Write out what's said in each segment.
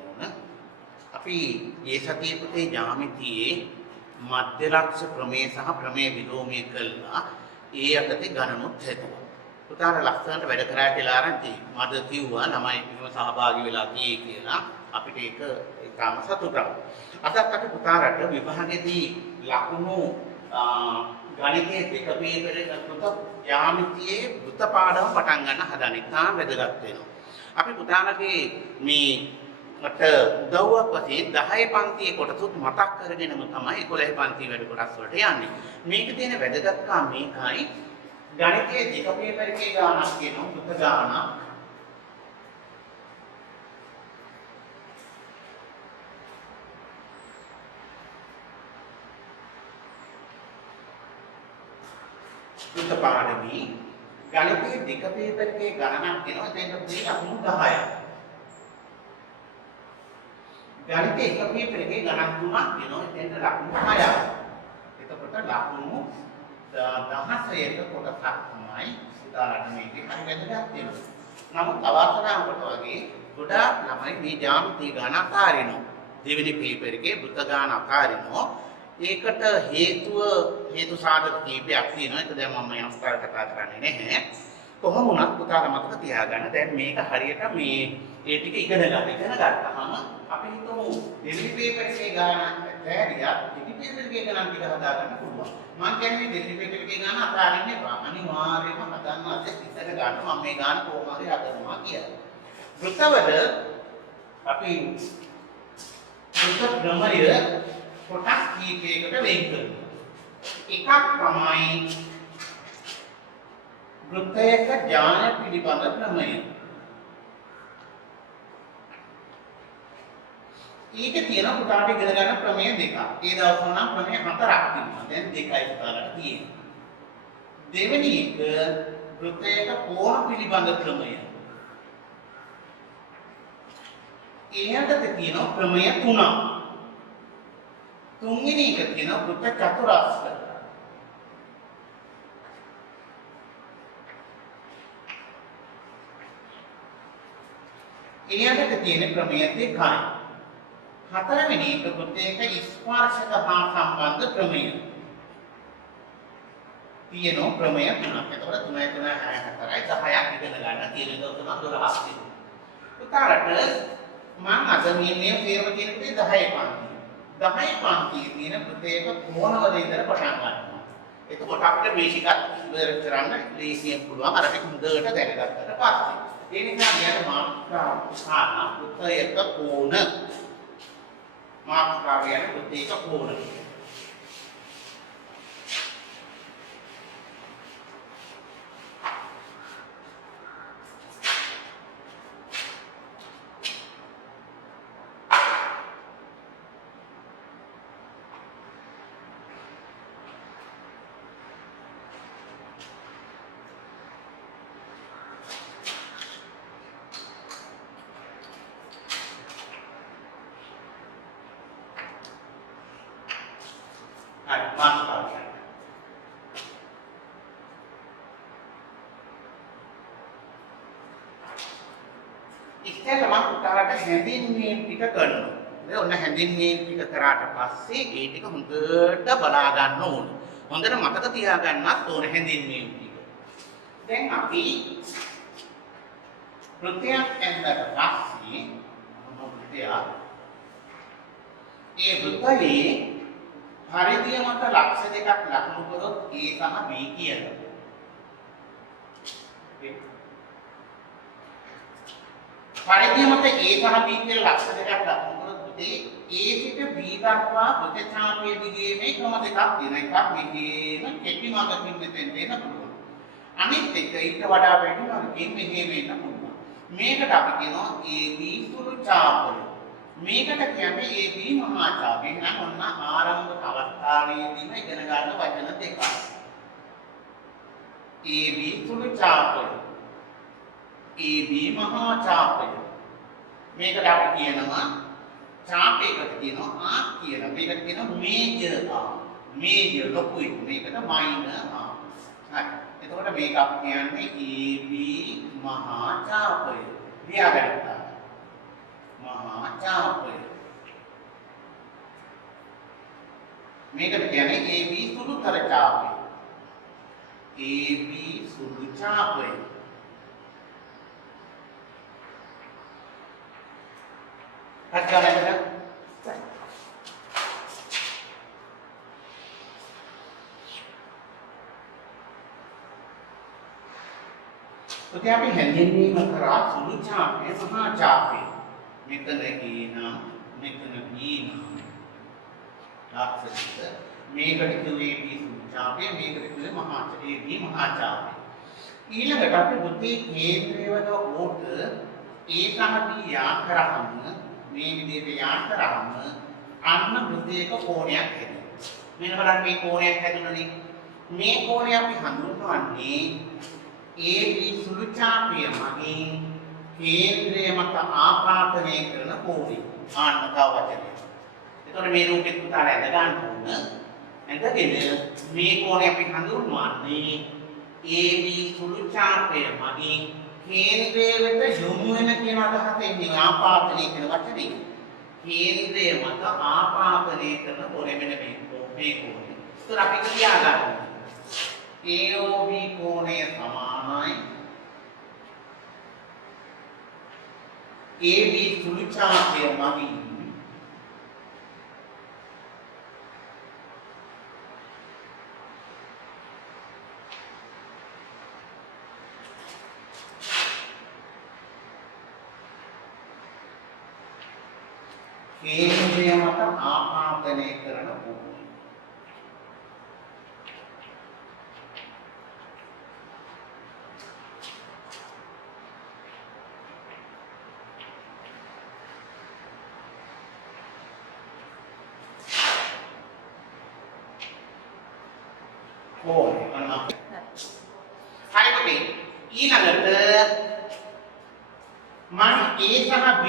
ඕන. අපි මේ සතියේ පුතේ ජ්‍යාමිතියේ මධ්‍යලක්ෂ ප්‍රමේය සහ ප්‍රමේය විලෝමය කළා. ඒ යටතේ ගණනුත් හැදුවා. පුතාට ලස්සනට වැඩ කරා කියලා ආරංචි මද කිව්වා ළමයි මෙහෙම සහභාගී වෙලා තියෙයි කියලා. අපිට ඒක ඊටම සතුටක්. අදත් අපි පුතාට විභාගයේදී ලකුණු ගණිතයේ දෙක පේපරේ කරනකොට යාමිතියේ වෘත්ත පාඩම පටන් ගන්න හදන එක තාම වැදගත් වෙනවා. අපි පුතාලගේ මේ මට උදව්වක් වශයෙන් 10 පන්තියේ කොටසුත් මතක් කරගෙනම තමයි 11 පන්තියේ වැඩ කොටස් වලට යන්නේ. මේක තියෙන වැදගත්කම මේකයි ගණිතයේ දෙක පේපර් එකේ ගානක් කියනවා වෘත්ත ගානක්. වෘත්ත පාඩමේ ගණිතයේ දෙක පේපර් එකේ ගණනක් දෙනවා එතෙන්ට දෙක ලකුණු 10යි. ගණිතයේ එක පේපර් එකේ ගණන් තුනක් දෙනවා එතෙන්ට ලකුණු 6යි. එතකොට ලකුණු 16ක කොටසක් තමයි උදාහරණ මේකේ හරි වැදගත් වෙනවා. නමුත් අවාසනාවකට වගේ ගොඩාක් ළමයි මේ ජ්‍යාමිතිය ගණන් අතාරිනවා. දෙවෙනි පේපර් එකේ වෘත්ත ගණන් අතාරිනවා. ඒකට හේතු සාධක කීපයක් තියෙනවා. ඒක දැන් මම යම්ස්තර කතා කරන්නේ නැහැ. කොහොම වුණත් පුතාලා මතක තියාගන්න දැන් මේක හරියට මේ ඒ ටික ඉගෙන ගත්තාම අපි හිතමු දෙවෙනි පේපර් එකේ ගානක් ඇරියා දෙවෙනි පේපර් එකේ ගණන් ටික හදා ගන්න පුළුවන්. මම කියන්නේ දෙවෙනි පේපර් එකේ ගාන අතාරින්න එපා. අනිවාර්යයෙන්ම හදන්න ඇති ඉස්සර ගන්න මම මේ ගාන කොහොම හරි හදනවා කියලා. වෘත්තවල අපි වෘත්ත ක්‍රමය කොටස් කීපයකට වෙන් කරනවා. එකක් තමයි වෘත්තයක ඥාන පිළිබඳ ක්‍රමය. ඊට තියෙන පුතාට ඉගෙන ගන්න ක්‍රමය දෙකක්. ඒ දවස්වල නම් ක්‍රමය හතරක් තිබුණා. දැන් දෙකයි පුතාලට තියෙන්නේ. දෙවෙනි එක වෘත්තයක කෝණ පිළිබඳ ක්‍රමය. ඊළඟට තියෙන ක්‍රමය තුනක්. තුන්වෙනි එක තියෙන වෘත්ත චතුරස්‍ර. ඊළඟට තියෙන ක්‍රමය දෙකයි. හතරවෙනි එක වෘත්තයක ස්පර්ශක හා සම්බන්ධ ක්‍රමය. තියෙන ක්‍රමය තුනක්. එතකොට 3 3 6 4යි 10ක් ඉගෙන ගන්න තියෙන දවස් 12ක් තියෙනවා. උදාහරණට මම අද මේ තේරම කියන දේ 10 පන්ති. 10 පන්තියේ තියෙන වෘත්තයක කෝණවල ඉඳලා පටන් ගන්නවා. එතකොට අපිට බේසිකක් ඉවර කරන්න ලේසියෙන් පුළුවන් අර ටික හොඳට දැනගත්තට පස්සේ. ඒ නිසා කියන මාත්‍රා උසාන වෘත්තයක කෝණ මාත්‍රා කියන වෘත්තයක කෝණ. ඉස්සෙල්ලා මම පුතාලට හැඳින්වීම් ටික කරනවා. ඒ ඔන්න හැඳින්වීම් ටික කරාට පස්සේ ඒ ටික හොඳට බලා ගන්න ඕන. හොඳට මතක තියාගන්නත් ඕන හැඳින්වීම් ටික. දැන් අපි වෘත්තයක් ඇඳලා පස්සේ ඒ වෘත්තයේ පරිධිය මත ලක්ෂ දෙකක් ලකුණු කරොත් A සහ B කියලා. පරිධිය මත A සහ B කියලා ලක්ෂ දෙකක් ලකුණු කරොත් පුතේ A සිට B දක්වා වෘත්ත ඡාපයේ දිගේ මේ ක්‍රම දෙකක් තියෙනවා. එකක් මෙහෙම කෙටි මඟකින් මෙතෙන්ට එන්න පුළුවන්. අනිත් එක ඊට වඩා වැඩි මඟකින් මෙහෙම එන්න පුළුවන්. මේකට අපි කියනවා AB සුළු ඡාපය. මේකට කියන්නේ AB මහා ඡාපය. නම් ඔන්න ආරම්භක අවස්ථාවේදීම ඉගෙන ගන්න වචන දෙකක්. AB සුළු ඡාපය. AB මහා ඡාපය. මේකට අපි කියනවා ඡාපයකට කියනවා ආ කියලා. මේකට කියනවා මේජර් ආ. මේජර් ලොකු එක. මේකට මයිනර් ආ. හරි. එතකොට මේක අපි කියන්නේ AB මහා ඡාපය. ලියාගත්තා. මහා චාපය. මේකට කියන්නේ AB සුළුතර චාපය. AB සුළු චාපය. හරියට तो क्या අපි හැඳින්වීම කරා සුළු ඡාපය මහා ඡාපය. මෙතන A නම් මෙතන B නම් ලක්ෂිත මේකට කිව්වේ B සුළු ඡාපය මේකට කිව්වේ මහා ඡාපය AB මහා ඡාපය. ඊළඟට අපි වෘත්තයේ කේන්ද්‍රය වල ඕට A සහ B යා කරාම මේ විදිහට යා කරාම අන්න වෘත්තයක කෝණයක් හැදෙනවා. මෙන්න බලන්න මේ කෝණයක් හැදුණනේ. මේ කෝණය අපි හඳුන්වන්නේ AB සුළු ඡාපය මගින් කේන්ද්‍රය මත ආපාතනය කරන කෝණය. ආන්න තව වචනයක්. එතකොට මේ රූපෙත් උදාහරණ ඇඳ ගන්න ඕන. ඇඳගෙන මේ කෝණය අපි හඳුන්වන්නේ AB සුළු ඡාපය මගින් කේන්ද්‍රය වෙත යොමු වෙන කියන අදහස එන්නේ ආපාතනය කියන වචනේ. කේන්ද්‍රය මත ආපාතනය කරන කෝණය මෙන්න මේ කෝණය. ඒතර අපි කියා ගන්නවා AOB කෝණය සමානයි AB සුළු ඡාපය මගින් කේන්ද්‍රය මත ආපාතනය කරන කෝණය. හරි ඊළඟට මම A සහ B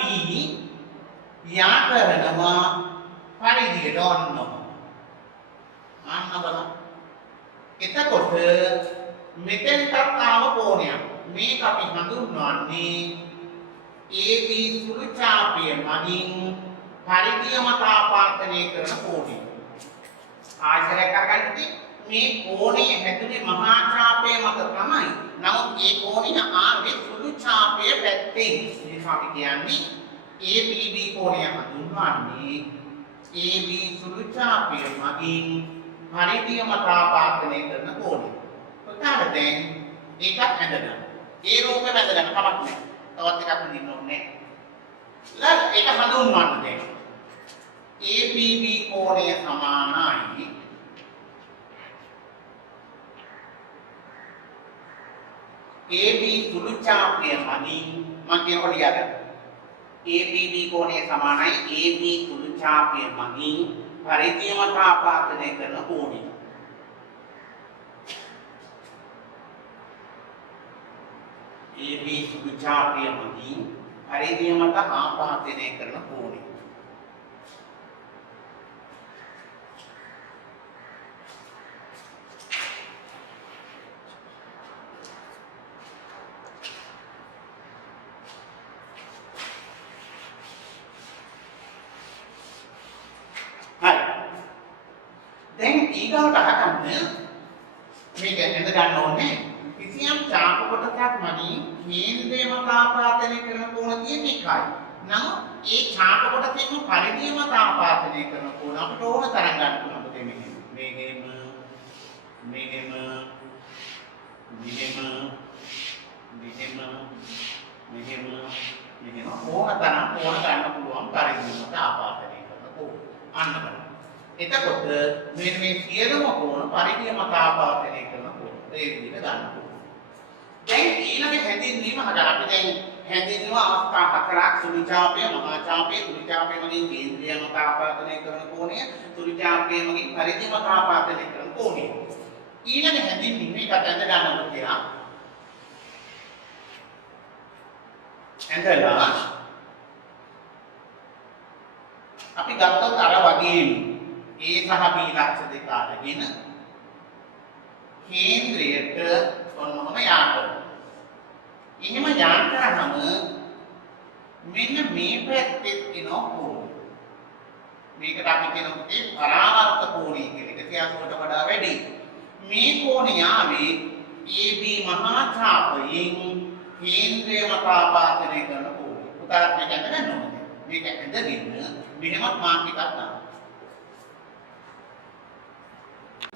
යා කරනවා පරිධියට ඔන්නවා. අන්න බලන්න. එතකොට මෙතෙන්ට ආව කෝණයක්. මේක අපි හඳුන්වන්නේ AB සුළු ඡාපය මගින් පරිධිය මත ආපාතනය කරන කෝණය. ආශ්‍රය කරගන්න මේ කෝණය හැදුනේ මහා ඡාපය මත තමයි. නමුත් මේ කෝණය ආවේ සුළු ඡාපය පැත්තෙන්. ඒක අපි කියන්නේ ABB කෝණය හඳුන්වන්නේ AB සුළු ඡාපය මගින් පරිධිය මත ආපාතනය කරන කෝණය. කොහොමද දැන් ඒකත් ඇඳගන්න. ඒ රූපෙම ඇඳගන්න කමක් නැහැ. තවත් එකක් හඳින්න ඕනේ නැහැ. ඒක හඳුන්වන්න දැන්. ABB කෝණය සමානයි AB සුළු ඡාපය මගින් මම කියනකොට ලියගන්න. ABB කෝණය සමානයි AB සුළු ඡාපය මගින් පරිධිය මත ආපාතනය කරන කෝණය. AB සුළු ඡාපය මගින් පරිධිය මත ආපාතනය කරන කෝණය. ඊගාවට අහගන්න මේක ඇඳ ගන්න ඕනේ කිසියම් ඡාප කොටසක් මගින් කේන්ද්‍රය මත ආපාතනය කරන කෝණ තියෙන එකයි. නමුත් ඒ ඡාප කොටසෙම පරිධිය මත ආපාතනය කරන කෝණ අපිට ඕන තරම් ගන්න පුළුවන්. මෙහෙම ඕන තරම් ගන්න පුළුවන් පරිධිය මත ආපාතනය කරන කෝණ. අන්න බලන්න. එතකොට මෙන්න මේ සියලුම කෝණ පරිධිය මත ආපාතනය කරන කෝණ. ඒ විදිහට ගන්න පුළුවන්. දැන් ඊළඟ හැඳින්වීම හදලා අපි දැන් හැඳින්වුවා අවස්ථා හතරක් සුළු ඡාපය, මහා ඡාපය, සුළු ඡාපය මගින් කේන්ද්‍රය මත ආපාතනය කරන කෝණය, සුළු ඡාපය මගින් පරිධිය මත ආපාතනය කරන කෝණය. ඊළඟ හැඳින්වීම එකට ඇඳ ගන්නවා කියලා. ඇඳලා අපි ගත්තොත් අර වගේම A සහ B ලක්ෂ දෙක අරගෙන කේන්ද්‍රයට ඔන්නම යා කරනවා. එහෙම යා කරාම මෙන්න මේ පැත්තෙත් එනවා කෝණය. මේකට අපි කියනවා පරාවර්ත කෝණය කියලා. 180ට වඩා වැඩි. මේ කෝණය ආවේ AB මහා ඡාපයෙන් කේන්ද්‍රය මත ආපාදනය කරන කෝණය. උදාහරණයක් ගන්න ඕනේ. මේක ඇඳගෙන මෙහෙමත් මාක් එකක් දාන්න.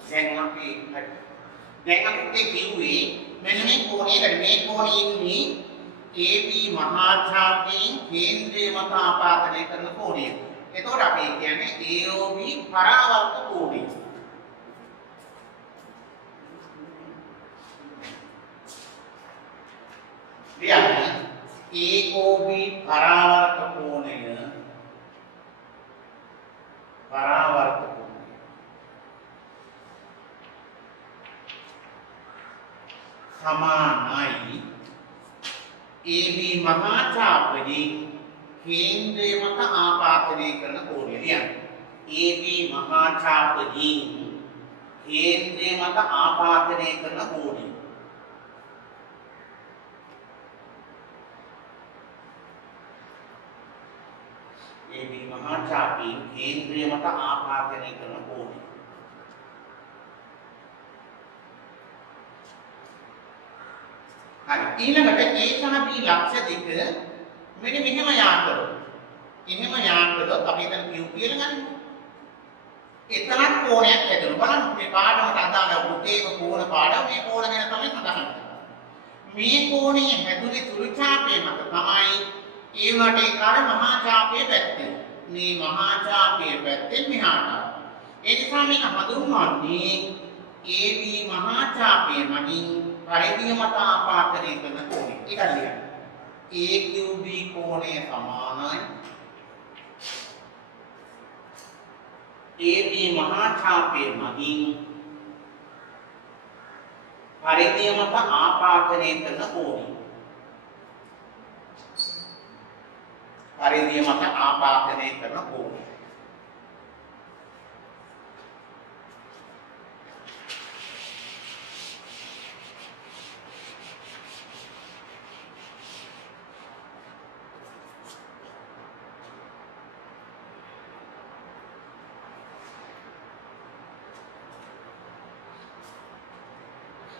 දැන් අපි කිව්වේ මෙන්න මේ කෝණයකට මේ කෝණය ඉන්නේ AB මහා ඡාපයෙන් කේන්ද්‍රය මත ආපාදනය කරන කෝණය. එතකොට අපි කියන්නේ AOB පරාවර්ත කෝණය. කියන්නේ AOB පරාවර්ත කෝණය සමානයි AB මහා ඡාපයෙන් කේන්ද්‍රය මත ආපාදනය කරන කෝණය. කියන්නේ AB මහා ඡාපයෙන් කේන්ද්‍රය මත ආපාදනය කරන කෝණය. AB මහා ඡාපයෙන් කේන්ද්‍රය මත ආපාදනය කරන කෝණය. හරි. ඊළඟට A සහ B ලක්ෂ දෙක මෙන්න මෙහෙම යා කරොත්. එහෙම යා කළොත් අපි එතන Q කියලා ගනිමු. එතනක් කෝණයක් හැදෙනවා. බලන්න මේ පාඩමට අදාළ උදේක කෝණ පාඩම මේ කෝණ ගැන තමයි සඳහන් කරන්නේ. මේ කෝණයේ හැදුනේ සුළු ඡාපය මත තමයි ඒ වටේ කාර මහා ඡාපයේ පැත්තේ. මේ මහා ඡාපයේ පැත්තෙන් මෙහාට. ඒ නිසා මේක හඳුන්වන්නේ AB මහා ඡාපයේ මගින් පරිධිය මත ආපාදනය කරන කෝණය. ඒක ලියන්න. AQB කෝණය සමානයි AB මහා ඡාපයේ මගින් පරිධිය මත ආපාදනය කරන කෝණය. පරිධිය මත ආපාදනය කරන කෝණය.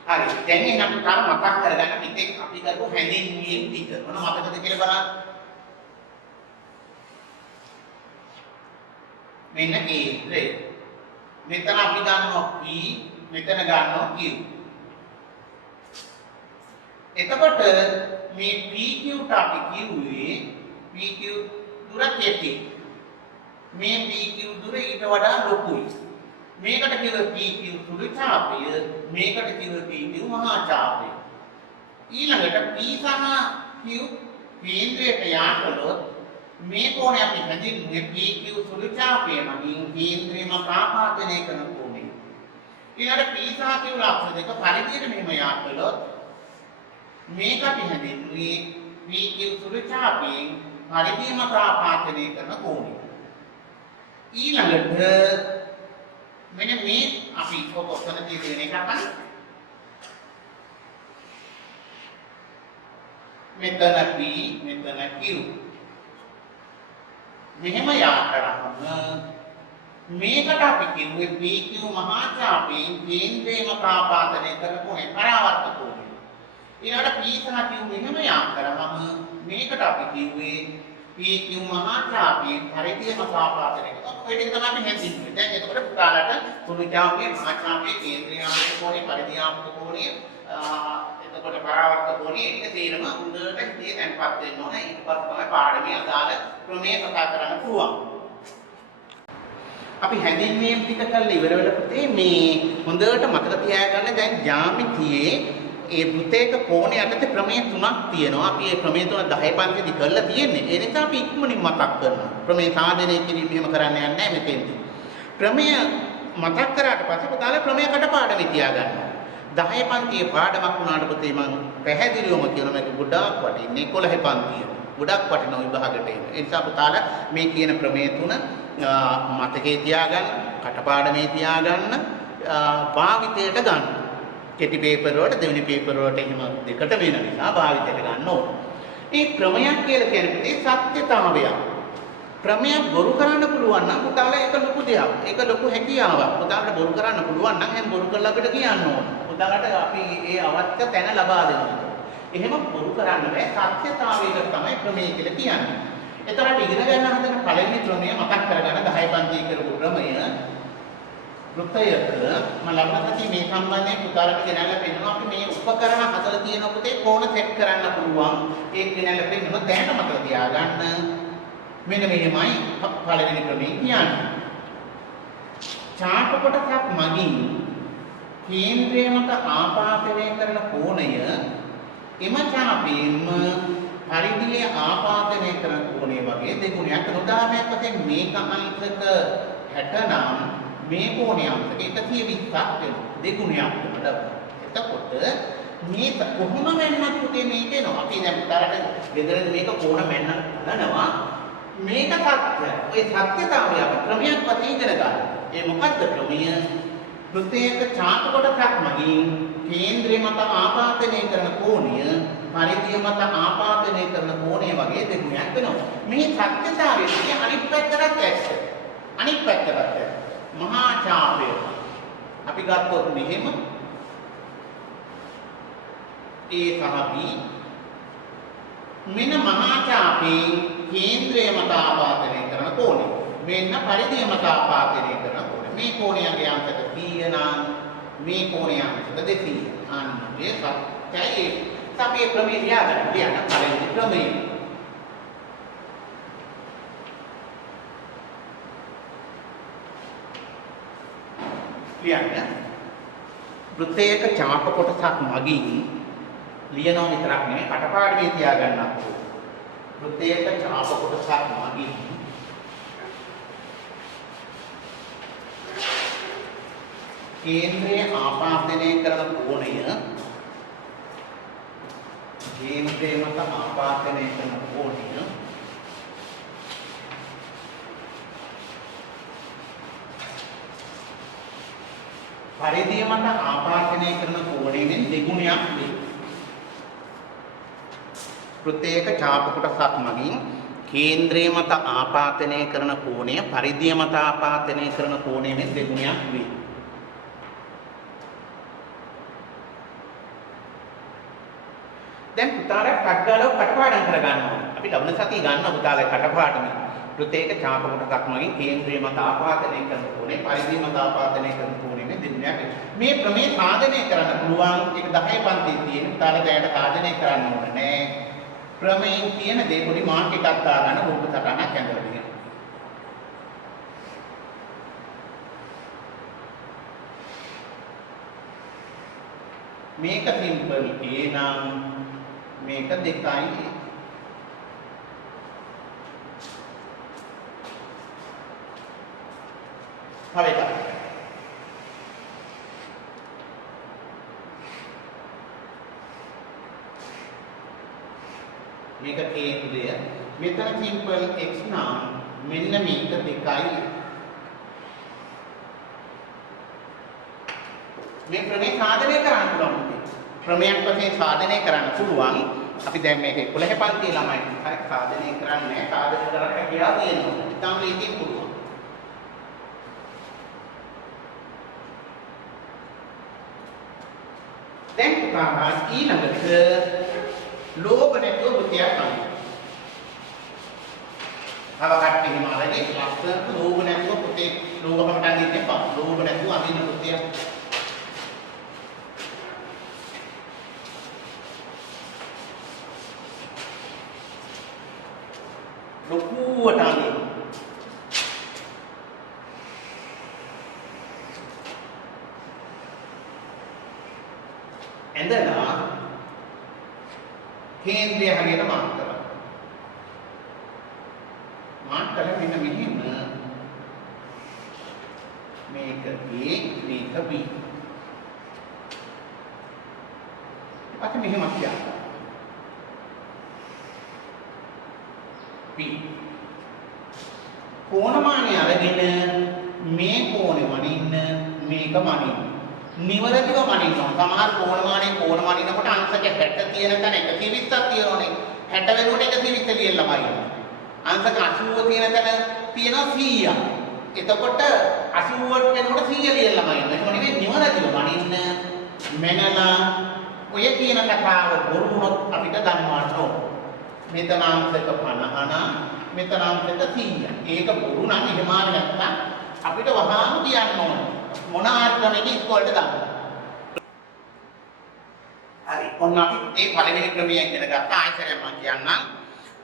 හරි. දැන් එහෙනම් තාම මතක් කරගන්න පිටේ අපි කරපු හැඳින්වීම් ටික. මොන මතකද කියලා බලන්න. මෙන්න කේන්ද්‍රය. මෙතන අපි ගන්නවා P, මෙතන ගන්නවා Q. එතකොට මේ PQ ට අපි කිව්වේ PQ දුර කෙටි. මේ PQ දුර ඊට වඩා ලොකුයි. මේකට කිව්ව PQ සුළු ඡාපය, මේකට කිව්ව PQ මහා ඡාපය. ඊළඟට P සහ Q කේන්ද්‍රයට යා කළොත් මේ කෝණය අපි හැඳින්වුවේ PQ සුළු ඡාපය මගින් කේන්ද්‍රය මත ආපාදනය කරන කෝණය. ඊළඟට P සහ Q ලක්ෂ දෙක පරිධියට මෙහෙම යා කළොත් මේක අපි හැඳින්වුවේ PQ සුළු ඡාපයෙන් පරිධිය මත ආපාදනය කරන කෝණය. ඊළඟට මෙන්න මේ අපි ඔතන තියෙන එක අපන් මෙතන P මෙතන Q මෙහෙම යා කරාම මේකට අපි කිව්වේ PQ මහා ඡාපයෙන් කේන්ද්‍රය මත ආපාදනය කරපුනේ පරාවර්ත කෝණය. ඊළඟට P සහ Q මෙහෙම යා කරාම මේකට අපි කිව්වේ PQ මහා ඡාපයෙන් පරිධිය මත ආපාදනය කරනවා. ඔය ටික තමයි හැඳින්වෙන්නේ. දැන් එතකොට පුතාලට සුළු ඡාපයේ මහා ඡාපයේ කේන්ද්‍රය ආපත කෝණය පරිධිය ආපත කෝණය එතකොට පරාවර්ත කෝණය ඒක තේරෙම හොඳට හිතේ තැන්පත් වෙන්න ඕනේ. ඊට පස්සේ තමයි පාඩමේ අදාළ ක්‍රමයේ කතා කරන්න පුළුවන්. අපි හැඳින්වීම් ටික කරලා ඉවර වෙලා පුතේ මේ හොඳට මතක තියාගන්න දැන් ජ්‍යාමිතියේ ඒ පුතේක කෝණය යටතේ ප්‍රමේය තුනක් තියෙනවා. අපි මේ ප්‍රමේය තුන 10 පන්තිදී කරලා තියෙන්නේ. ඒ නිසා අපි ඉක්මනින් මතක් කරනවා. ප්‍රමේය සාධනය කිරීම එහෙම කරන්න යන්නේ නැහැ මෙතෙන්දී. ප්‍රමේය මතක් කරාට පස්සේ පුතාලා ප්‍රමේය කටපාඩමේ තියාගන්නවා. 10 පන්තියේ පාඩමක් වුණාට පුතේ මම පැහැදිලිවම කියනවා මේක ගොඩාක් වටින්නේ 11 පන්තිය. ගොඩක් වටිනා විභාගයට එන. ඒ නිසා පුතාලා මේ කියන ප්‍රමේය තුන මතකේ තියාගන්න, කටපාඩමේ තියාගන්න, භාවිතයට ගන්න. කෙටි පේපර් වලට දෙවෙනි පේපර් වලට එහෙම දෙකට වෙන නිසා භාවිතයට ගන්න ඕන. ඒ ක්‍රමයක් කියලා කියන්නේ ඒ සත්‍යතාවය. ක්‍රමයක් බොරු කරන්න පුළුවන් නම් පුතාලා ඒක ලොකු දෙයක්. ඒක ලොකු හැකියාවක්. පුතාලට බොරු කරන්න පුළුවන් නම් එහෙනම් බොරු කරලා අපිට කියන්න ඕන. පුතාලට අපි ඒ අවශ්‍ය තැන ලබා දෙනවා. එහෙම බොරු කරන්න බෑ. සත්‍යතාවයට තමයි ක්‍රමය කියලා කියන්නේ. එතකොට ඉගෙන ගන්න හදන පළවෙනි ක්‍රමය මතක් කරගන්න 10 පන්ති කරපු ක්‍රමය වෘත්තයක මම ලබනසති මේ සම්බන්ධයෙන් පුතාලට ගෙනල්ලා පෙන්නනවා අපි මේ උපකරණ හදලා තියෙන පුතේ කොන සෙට් කරන්න පුළුවන් ඒක ගෙනල්ලා පෙන්නනවා දැනට මතක තියාගන්න මෙන්න මෙහෙමයි පළවෙනි ක්‍රමය කියන්නේ චාප කොටසක් මගින් කේන්ද්‍රය මත ආපාතනය කරන කෝණය එම චාපයෙන්ම පරිධිය ආපාදනය කරන කෝණය වගේ දෙගුණයක් උදාහරණයක් වශයෙන් මේක අංශක 60 නම් මේ කෝණය අංශක 120ක් වෙනවා දෙගුණයක් වලට. එතකොට මේක කොහොම වෙන්නත් පුතේ මේක එනවා. අපි දැන් උදාහරණයක් බෙදරද මේක කෝණ මෙන්න ගන්නවා. මේක සත්‍ය. ඔය සත්‍යතාවය අපි ක්‍රමයක් වශයෙන් ඉගෙන ගන්න. ඒ මොකද්ද ක්‍රමය? වෘත්තයක චාප කොටසක් මගින් කේන්ද්‍රය මත ආපාදනය කරන කෝණය පරිධිය මත ආපාදනය කරන කෝණය වගේ දෙගුණයක් වෙනවා. මේ සත්‍යතාවය කියන්නේ අනිත් පැත්තට ඇත්ත. අනිත් පැත්තට ඇත්ත. මහා චාපය. අපි ගත්තොත් මෙහෙම A සහ B මෙන්න මහා චාපේ කේන්ද්‍රය මත ආපාදනය කරන කෝණය. මෙන්න පරිධිය මත ආපාදනය කරන කෝණය. මේ කෝණයගේ අංශක 100 නම් මේ කෝණයේ අංශක 200. අන්න මේ සත්‍යයි අපි ක්‍රමයේ ලියන්න පළවෙනි ක්‍රමය. ලියන්න. වෘත්තයක චාප කොටසක් මගින් ලියනවා විතරක් නෙවෙයි කටපාඩමේ තියාගන්නත් ඕන. වෘත්තයක චාප කොටසක් මගින් කේන්ද්‍රය ආපාදනය කරන කෝණය කේන්ද්‍රය මත ආපාදනය කරන කෝණය පරිධිය මත ආපාදනය කරන කෝණයෙන් දෙගුණයක් වේ. වෘත්තයක චාප කොටසක් මගින් කේන්ද්‍රය මත ආපාදනය කරන කෝණය පරිධිය මත ආපාදනය කරන කෝණයෙන් දෙගුණයක් වේ. දැන් පුතාලා කඩගාලව කටපාඩම් කරගන්න ඕනේ. අපි ලබන සතිය ගන්න පුතාලා කටපාඩම. වෘත්තයක චාප කොටසක් මගින් කේන්ද්‍රය මත ආපාදනය කරන කෝණය පරිධිය මත ආපාදනය කරන කෝණයෙන් දෙගුණයක්. මේ ප්‍රමේය සාධනය කරන්න පුළුවන්. ඒක 10 පන්තියේ තියෙන පුතාලා දැනට සාධනය කරන්න ඕනේ නෑ. ප්‍රමේයෙන් කියන දේ පොඩි මාර්ක් එකක් දාගන්න රූප සටහනක් ඇඳලා දෙන්න. මේක සිම්පල් A නම් මේක 2යි હવે මේක කේන්ද්‍රය මෙතන සිම්පල් x නම් මෙන්න මේක 2යි මේ ප්‍රමේය සාධනය කරන්න පුළුවන්. ප්‍රමේයක් වශයෙන් සාධනය කරන්න පුළුවන්. අපි දැන් මේක 11 පන්තියේ ළමයි හරි සාධනය කරන්නේ සාධනය කරන්න කියලා තියෙනවා. ඉතින් මේකෙන් පුළුවන්. දැන් පුතා ඊළඟට ලෝභ නැතුව බුද්ධියක් ගන්න. තව කට්ටිය හිමාලයේ ලස්සන ලෝභ නැතුව පුතේ ලෝභකමට අදින්න එපා. ලෝභ නැතුව අදින්න බුද්ධියක්. ලොකුවට අදින්න. ඇඳලා කේන්ද්‍රය හරියට මාර්ක් කරනවා. මාර්ක් කරලා මෙන්න මෙහෙම මේක A මේක B. අපි මෙහෙම කියනවා. B කෝණමානය අරගෙන මේ කෝණෙ වනින්න මේක වනින්න. නිවැරදිව මනින්න ඕන. සමහර කෝණමානයේ කෝණ මනිනකොට අංශක 60 තියෙන තැන 120ක් තියෙනෝනේ. 60 වෙනකොට 120 ලියන්නමයි ඉන්නේ. අංශක 80 තියෙන තැන තියෙනවා 100ක්. එතකොට 80ට වෙනකොට 100 ලියන්නමයි ඉන්නේ. ඒක නෙවෙයි නිවැරදිව මනින්න මෙනලා ඔය කියන කතාව බොරු වුණොත් අපිට දන්නවන්න ඕන. මෙතන අංශක 50 නම් මෙතන අංශක 100. ඒක බොරු නම් එහෙම නැත්නම් අපිට වහාම කියන්න ඕන. මොන ආර්ගමෙක ඉස්කෝලේට දාන්න. හරි. ඔන්න අපි මේ පළවෙනි ක්‍රමය ඉගෙන ගත්තා. ආයෙත් මම කියන්නම්.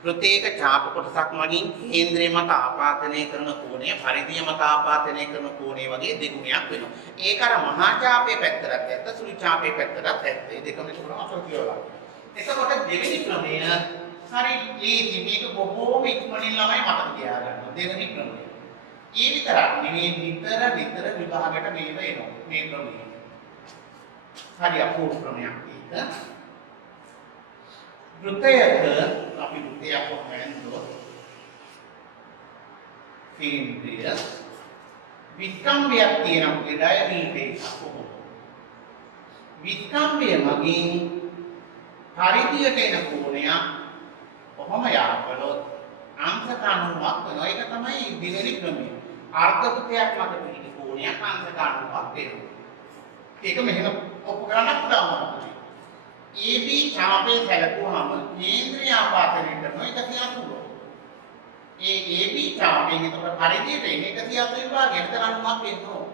ප්‍රත්‍යේක ඡාප කොටසක් මගින් කේන්ද්‍රය මත ආපාදනය කරන කෝණය පරිධිය මත ආපාදනය කරන කෝණය වගේ දෙගුණයක් වෙනවා. ඒක අර මහා ඡාපයේ පැත්තට ඇත්ත සුළු ඡාපයේ පැත්තට ඇත්ත. ඒ දෙකම තුනම අපර කියලා. එතකොට දෙවෙනි ක්‍රමය හරි ලීති මේක බොහෝම ඉක්මනින් ළමයි මතක තියාගන්න. දෙවෙනි ක්‍රමය. ඒ විතරක් නෙමෙයි විතර විභාගයට මේක එනවා. මේ ක්‍රමය. හරි අපූර්ව ක්‍රමයක් ඒක. වෘත්තයක අපි වෘත්තයක් හොයනකොට කේන්ද්‍රය විස්කම්භයක් තියෙන ඩයමීටර් එකක් කොහොමද? විස්කම්භය මගින් පරිධියට එන කෝණය කොහොම යාකලොත් අංශක 90ක් වෙනවා. ඒක තමයි දෙවෙනි ක්‍රමය. අර්ධ වෘත්තයක් මත පිහිටි කෝණයක් අංශක 90ක් වෙනවා. ඒක මෙහෙම ඔප්පු කරන්න පුළුවන්. AB ඡාපයේ සැලකුවාම කේන්ද්‍රීය ආපාතනය කරන 180. ඒ AB ඡාපයෙන් එතකොට පරිධියට එන 180 විභාගයෙන් 90ක් වෙනවා.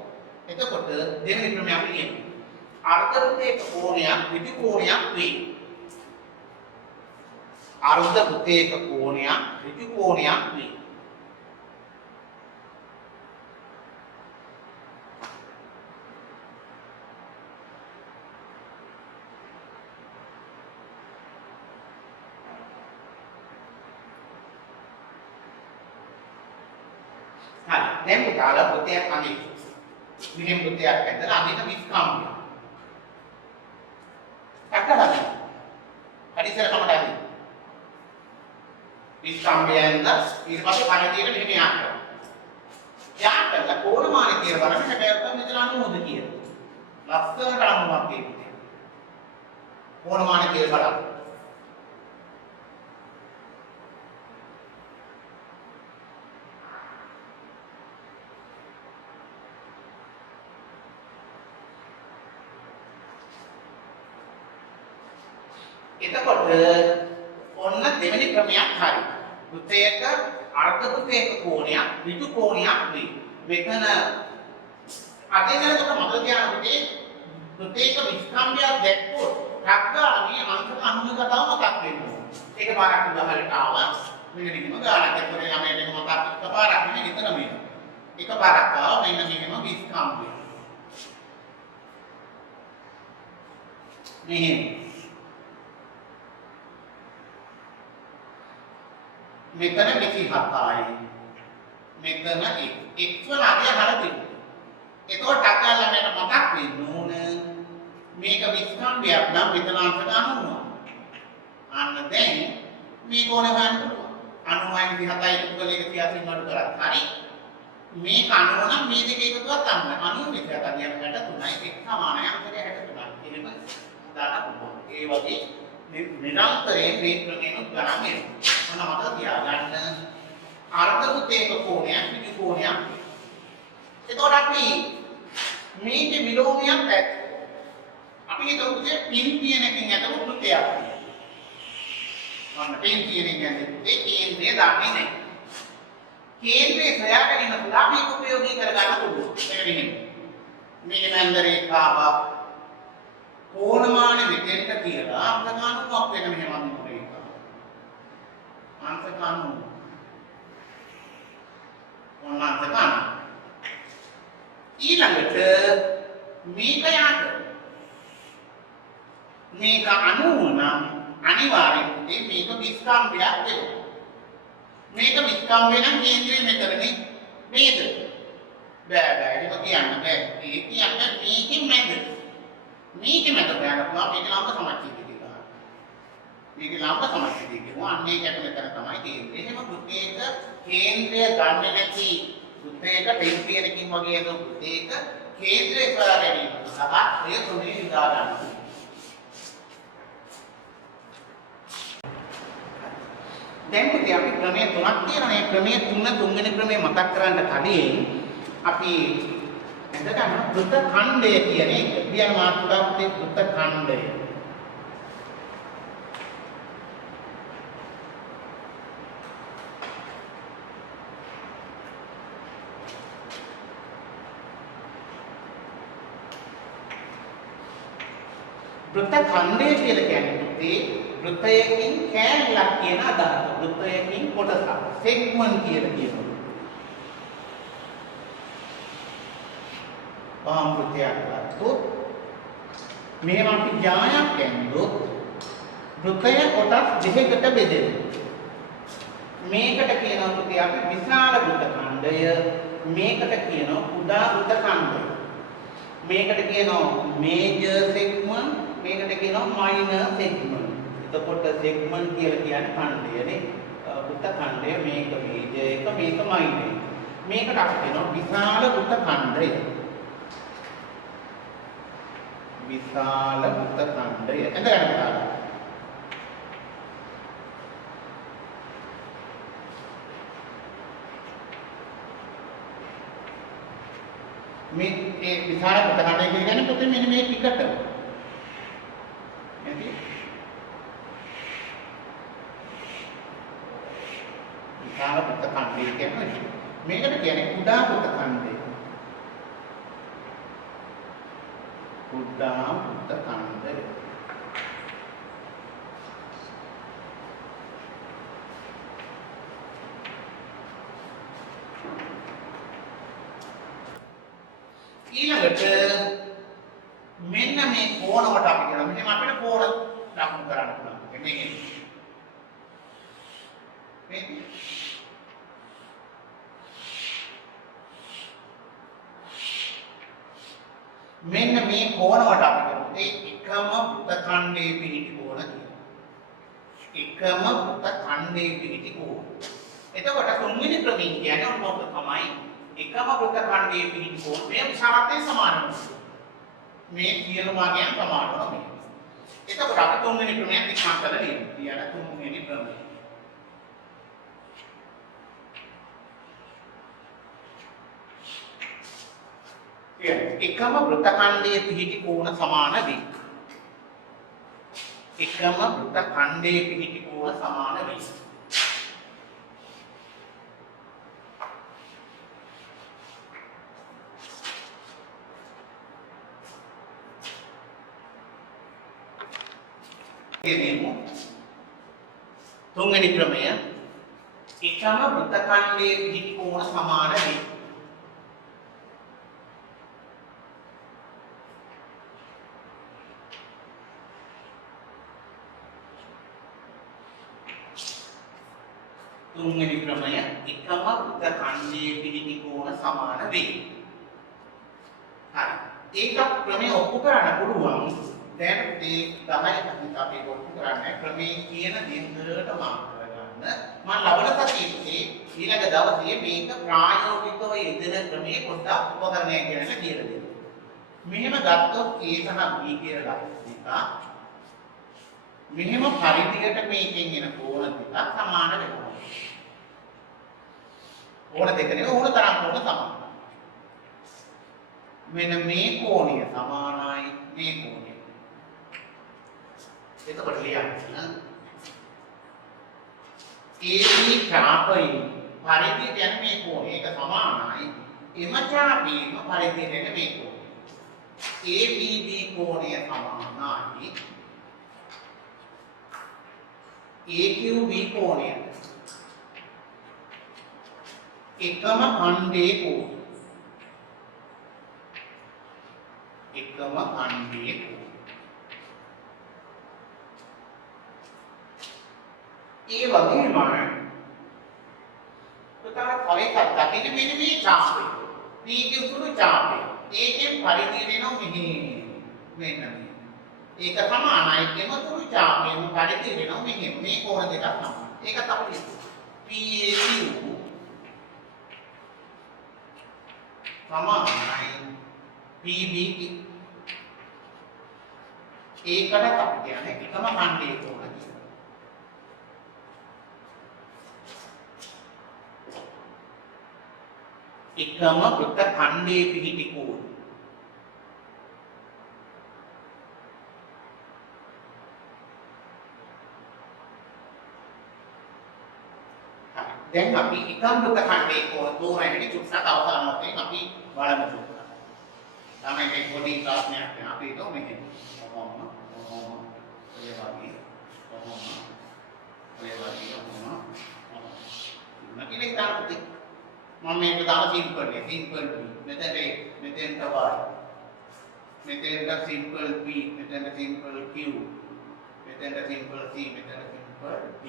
එතකොට දෙවෙනි ක්‍රමය අපි කියමු. අර්ධ වෘත්තයක කෝණයක් පිටි කෝණයක් වේ. අර්ධ වෘත්තයක කෝණයක් පිටි කෝණයක් වේ. දැන් පුතාලා වෘත්තයක් අඳින්න. මෙහෙම වෘත්තයක් ඇඳලා අඳින විස්කම්භය. අක්කලා. හරිසර කමට අඳින්න. විස්කම්භය ඇඳලා ඊට පස්සේ පරිධියට මෙහෙම යාකරනවා. යාකරලා කෝණමාන කියලා බලන්න හැබැයි මෙතන 90ද කියලා. ලස්සනට 90ක් තියෙනවා. කෝණමාන කියලා බලන්න. එතකොට ඔන්න දෙවෙනි ක්‍රමයක් හරි. වෘත්තයක අර්ධ වෘත්තයක කෝණයක් ඍජු කෝණයක් වේ. මෙතන අධිකරණක මතක තියාගන්න වෘත්තයක විස්කම්භයක් දැක්කොත් ටක්ගානේ අංශක 90 කතාව මතක් වෙනවා. ඒක පාරක් උදාහරණයක් ආවා. මෙන්න නිකම ගානක් එක්කනේ ළමයට එක මතක් එකපාරක් නෙමෙයි නිතර මේක. එකපාරක් ආවා මෙන්න මෙහෙම විස්කම්භය. මෙහෙම මෙතන 27යි. මෙතන x වල අගය හරිද? එතකොට ටක්කා ළමයට මතක් වෙන්න ඕන මේක විස්කම්භයක් නම් මෙතන අංශක 90. අන්න දැන් මේ කෝණය හොයන්න පුළුවන්. 90යි 27යි එකතු කරලා 180 නඩු කරත් හරි. මේක 90 නම් මේ දෙක එකතුවත් 90 27 කියන්නේ 63යි. x සමානයි අංශක 63යි. එහෙම දාන්න පුළුවන්. ඒ වගේ නිරන්තරයෙන් මේ ක්‍රමයෙන් ගණන් වෙනවා. මොන මතක තියාගන්න අර්ධ වෘත්තයක කෝණයක් ඍජු කෝණයක්. එතකොට අපි මේක විලෝමයක් දැක්ක. අපි හිතුවා පින් කියන එකකින් අත වෘත්තයක්. මොන පින් කියන එකෙන් ඒ කේන්ද්‍රය දන්නේ නැහැ. කේන්ද්‍රය සොයාගෙන ඉඳලා මේක උපයෝගී කරගන්න පුළුවන්. මේක මෙහෙම. මේක නන්ද රේඛාවක් කෝණමාන මෙතෙන්ට කියලා අංශක 90ක් වෙන මෙහෙම අඳින්න රේඛාව. අංශක 90. ඔන්න අංශක 90. ඊළඟට මේක යාට මේක 90 නම් අනිවාර්යෙන් මේක විස්කම්භයක් වෙනවා. මේක විස්කම්භය නම් කේන්ද්‍රය මෙතනනේ නේද? බෑ ඒක කියන්න බෑ. ඒ කියන්නේ මේකෙන් මැද. මේකෙන් මැද ගන්නවා මේක ලම්බ සමච්ඡේදය කියලා. මේක ලම්බ සමච්ඡේදය කියනවා. අන්න ඒක ඇතුළේ තන තමයි කේන්ද්‍රය. එහෙම වෘත්තයක කේන්ද්‍රය ගන්න නැති වෘත්තයක ටෙම්පියරකින් වගේ එක වෘත්තයක කේන්ද්‍රය සොයා ගැනීම සහ ඒ තුනේ යොදා ගන්නවා. දැන් පුතේ අපි ක්‍රමය තුනක් තියෙනවා. මේ ක්‍රමය තුන්වෙනි ක්‍රමය මතක් කරගන්න කලින් අපි එතන වෘත්ත ඛණ්ඩය කියන එක. කියන මාතෘකාව පුතේ වෘත්ත ඛණ්ඩය. වෘත්ත ඛණ්ඩය කියලා කියන්නේ පුතේ වෘත්තයකින් කෑල්ලක් කියන අදහස. වෘත්තයකින් කොටසක් සෙග්මන්ට් කියලා කියනවා. වෘත්තයක් ගත්තොත් මෙහෙම අපි ඥානයක් ගන්නොත් වෘත්තය කොටස් දෙකකට බෙදෙනවා. මේකට කියනවා පුතේ අපි විශාල වෘත්ත ඛණ්ඩය, මේකට කියනවා කුඩා වෘත්ත ඛණ්ඩය. මේකට කියනවා මේජර් සෙග්මන්ට්, මේකට කියනවා මයිනර් සෙග්මන්ට්. එතකොට සෙග්මන්ට් කියලා කියන්නේ ඛණ්ඩයනේ. වෘත්ත ඛණ්ඩය මේක මේජර් එක, මේක මයිනර් එක. මේකට අපි කියනවා විශාල වෘත්ත ඛණ්ඩය. විශාල වෘත්ත ඛණ්ඩය. එතන ගන්න. මේ විශාල වෘත්ත ඛණ්ඩය කියන්නේ පුතේ මෙන්න මේ ටිකට. එතන විශාල වෘත්ත ඛණ්ඩය කියන්නේ මේකට කියන්නේ කුඩා වෘත්ත ඛණ්ඩය. කුඩා වෘත්ත ඛණ්ඩය. ඊළඟට මෙන්න මේ කෝණවට අපි කියනවා මෙහෙම අපිට කෝණ ලකුණු කරන්න පුළුවන්. මෙන්න මෙන්න මේ කෝණවට අපි කියනවා එකම වෘත්ත ඛණ්ඩයේ පිහිටි කෝණ කියනවා. එකම වෘත්ත ඛණ්ඩයේ පිහිටි කෝණ. එතකොට තුන්වෙනි ක්‍රමයෙන් කියන්නේ මොකක්ද තමයි එකම වෘත්ත ඛණ්ඩයේ පිහිටි කෝණ මේ විශාලත්වයෙන් සමාන වෙනවා. මේ සියලු භාගයන් සමාන වෙනවා මේ. එතකොට අපි තුන්වෙනි ක්‍රමයක් ඉක්මන් කරලා ලියමු. කියන තුන්වෙනි ක්‍රමය. එකම වෘත්ත ඛණ්ඩයේ පිහිටි කෝණ සමාන වේ. එකම වෘත්ත ඛණ්ඩයේ පිහිටි කෝණ සමාන වේ. තුන්වෙනි ක්‍රමය එකම වෘත්ත ඛණ්ඩයේ පිහිටි කෝණ සමාන වේ. තුන්වෙනි ක්‍රමය එකම වෘත්ත ඛණ්ඩයේ පිහිටි කෝණ සමාන වේ. හරි. ඒක ක්‍රමය ඔප්පු කරන්න පුළුවන්. දැන් මේ 10 අපි ඔප්පු කරන්නේ ක්‍රමයේ කියන දෙන්නට මාර්ක් කරගන්න. මම ලබන සතියේ ඊළඟ දවසේ මේක ප්‍රායෝගිකව යෙදෙන ක්‍රමයේ පොඩ්ඩක් උපකරණයක් ගැන කියලා දෙන්න. මෙහෙම ගත්තොත් A සහ B කියලා ගත්තා. මෙහෙම පරිධියට මේකෙන් එන කෝණ දෙක සමාන වෙනවා. ඕන දෙක නෙවෙයි ඕන තරම් කෝණ සමානයි. මෙන්න මේ කෝණය සමානයි මේ කෝණය. එතකොට ලියන්න. AB චාපයෙන් පරිධියට යන මේ කෝණය එක සමානයි. එම චාපයෙන් පරිධියට යන මේ කෝණය. ABB කෝණය සමානයි. AQB කෝණය එකම ඛණ්ඩයේ කෝණ. එකම ඛණ්ඩයේ කෝණ. ඒ වගේම පුතා තව එකක් දකින්න මෙන්න මේ චාපය. මේකේ සුළු චාපය. ඒකෙන් පරිධිය වෙනවා මෙහි. මෙන්න මේ. ඒක සමානයි කියම සුළු චාපයෙන් පරිධිය වෙනවා මෙහි. මේ කෝණ දෙකක් සමානයි. ඒක තමයි PAQ සමානයි PBQ. ඒකට අපි කියන්නේ එකම ඛණ්ඩයේ කෝණ කියලා. එකම වෘත්ත ඛණ්ඩයේ පිහිටි කෝණ. දැන් අපි එකම වෘත්ත ඛණ්ඩයේ කෝණ තෝරන්නේ චුට්ටක් අවසානයෙන් අපි බලමු චුට්ටක්. තමයි මේ පොඩි ප්‍රශ්නයක් වෙන අපි හිතමු මෙහෙම. Ini kita penting. Mama yang pertama simple B. Method A, method Y. Method simple B, method simple Q. Method simple C, method simple D.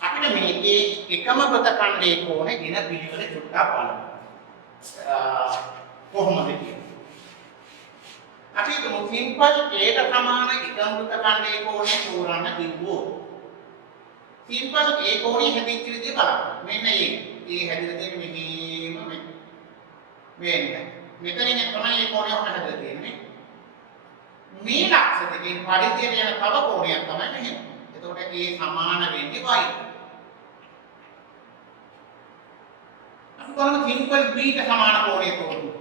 අපිට මේකේ එකම ප්‍රතිකණ්ඩේ කෝණේ දින පිළිවෙල චුට්ටක් බලමු. කොහොමද කියන්නේ? අපි හිතමු සිම්පල් A ට සමාන එකම ප්‍රතිකණ්ඩේ කෝණේ තෝරන්න කිව්වොත් सिंपल A कोणी හැදිච්ච විදිය බලන්න. මෙන්න A. A හැදිලා තියෙන්නේ මෙහෙම මෙන්න. මෙතනින් තමයි A කෝණය හැදලා තියෙන්නේ. මේ ලක්ෂ දෙකෙන් පරිධියට යන තව කෝණයක් තමයි මෙහෙම. එතකොට A සමාන වෙන්නේ y. අපි කොහොමද සිම්පල් B ට සමාන කෝණය තෝරන්නේ?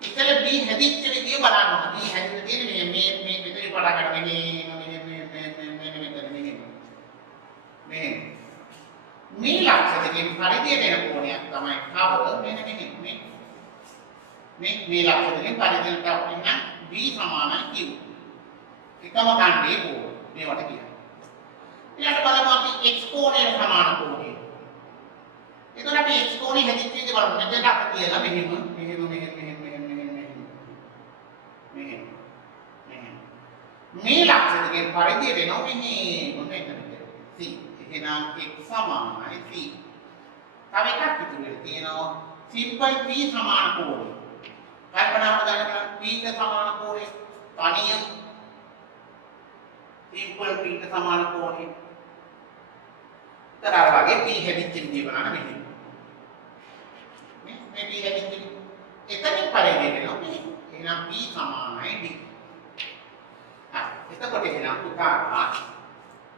ඉතල B හැදිච්ච විදිය බලන්න. B හැදිලා තියෙන්නේ මේ මෙතනින් පටන් ගන්න මේ ලක්ෂ දෙකෙන් පරිධියට එන කෝණයක් තමයි කවද මෙන්න මේ ලක්ෂ දෙකෙන් පරිධියට එන B සමානයි Q. එකම ඛණ්ඩයේ කෝණ මේවට කියනවා. ඊළඟට බලමු අපි x කෝණයට සමාන කෝණය. එතකොට අපි x කෝණය හැදිච්ච විදිහ බලමු. මෙතන අපිට කියලා මෙහෙම මේ ලක්ෂ දෙකෙන් පරිධියට එනවා මෙතන C. එහෙනම් x සමානයි c. තව එකක් ඉතුරු වෙලා තියෙනවා සිම්පල් p සමාන කෝණය. කල්පනා කරලා p ට සමාන කෝණය තනියම සිම්පල් p ට සමාන කෝණය. තර අර වගේ p හැදිච්ච විදිය බලන්න මෙහෙම. මේ p හැදිච්ච එතනින් පරිදි වෙනවා මෙහෙම. එහෙනම් p සමානයි d. එතකොට එහෙනම් පුතා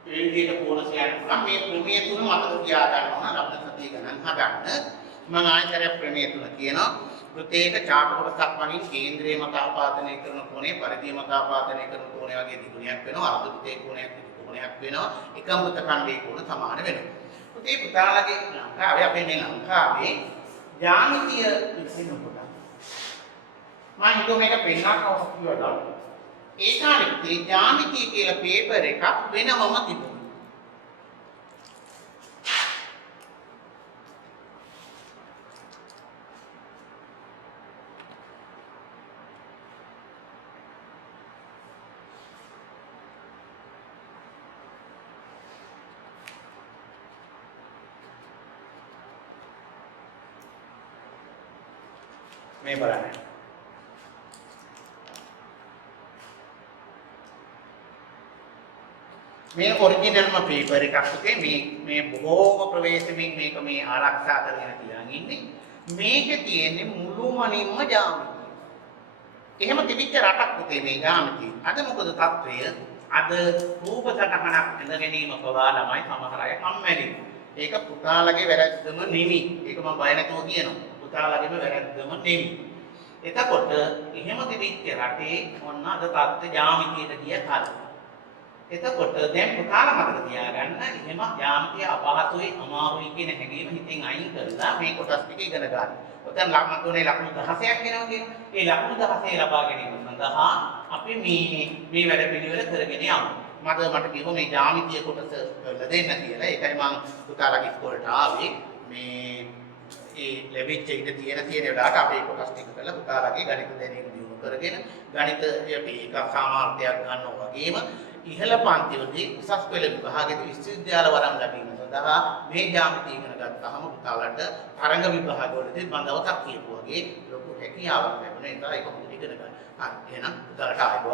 ඒ විදිහට කෝණ සයන් පුළුවන් මේ ප්‍රමේය තුන මතක තියාගන්න ඕන ලබන සතිය ගණන් හදන්න මම ආයතන ප්‍රමේය තුන කියනවා වෘත්තයක චාප කොටසක් වලින් කේන්ද්‍රයේ මත ආපාදනය කරන කෝණය පරිධිය මත ආපාදනය කරන කෝණය වගේ දෙගුණයක් වෙනවා අර්ධ වෘත්තයේ කෝණයක් වෙනවා එකම වෘත්ත ඛණ්ඩයේ කෝණ සමාන වෙනවා පුතේ පුතාලගේ ලංකාවේ අපේ මේ ලංකාවේ ඥානිතිය විසඳනකොට මම හිතුව මේක පෙන්නන්නව කියලා ඒ කාලේ ඥානිතිය කියලා පේපර් එකක් වෙනමම තිබුණා. මේ බලන්න. මේ ඔරිජිනල්ම පේපර් එකක් උතේ මේ බොහෝම ප්‍රවේශමින් මේක මේ ආරක්ෂා කරගෙන තියාගෙන ඉන්නේ මේකේ තියෙන්නේ මුළුමනින්ම ජ්‍යාමිතිය. එහෙම තිබිච්ච රටක් උතේ මේ ජ්‍යාමිතිය. අද මොකද තත්ත්වය? අද රූප සටහනක් හඳ ගැනීම පවා ළමයි සමහර අය කම්මැලි. ඒක පුතාලගේ වැරද්දම නෙමෙයි. ඒක මම බය නැතුව කියනවා. පුතාලගේම වැරද්දම නෙමෙයි. එතකොට එහෙම තිබිච්ච රටේ මොන අද තත්ත්ව ජ්‍යාමිතියට ගිය කාලේ එතකොට දැන් පුතාලා මතක තියාගන්න එහෙම යාමිතිය අපහසුයි අමාරුයි කියන හැඟීම හිතෙන් අයින් කරලා මේ කොටස් ටික ඉගෙන ගන්න. ඔතන ළමතුනේ ලකුණු 16ක් එනවා කියන. ඒ ලකුණු 16 ලබා ගැනීම සඳහා අපි මේ වැඩ පිළිවෙල කරගෙන යමු. මට කිව්ව මේ යාමිතිය කොටස කරලා දෙන්න කියලා. ඒකයි මම පුතාලාගේ ඉස්කෝලේට ආවේ. මේ ඒ ලැබිච්ච ඉඳ තියෙන වෙලාවට අපේ කොටස් ටික කරලා පුතාලාගේ ගණිත දැනීම දියුණු කරගෙන ගණිතයේ මේක සාමාර්ථයක් ගන්නවා වගේම ඉහළ පන්තිවලදී උසස් පෙළ විභාගයේ විශ්වවිද්‍යාල වරම් ලැබීම සඳහා මේ ඥානතිය ඉගෙන ගත්තාම පුතාලට තරඟ විභාගවලදී බඳවතක් කියපු වගේ ලොකු හැකියාවක් ලැබුණා. ඒ නිසා ඒක මුලින් ඉගෙන ගන්න. හරි එහෙනම් පුතාලට ආයෙත්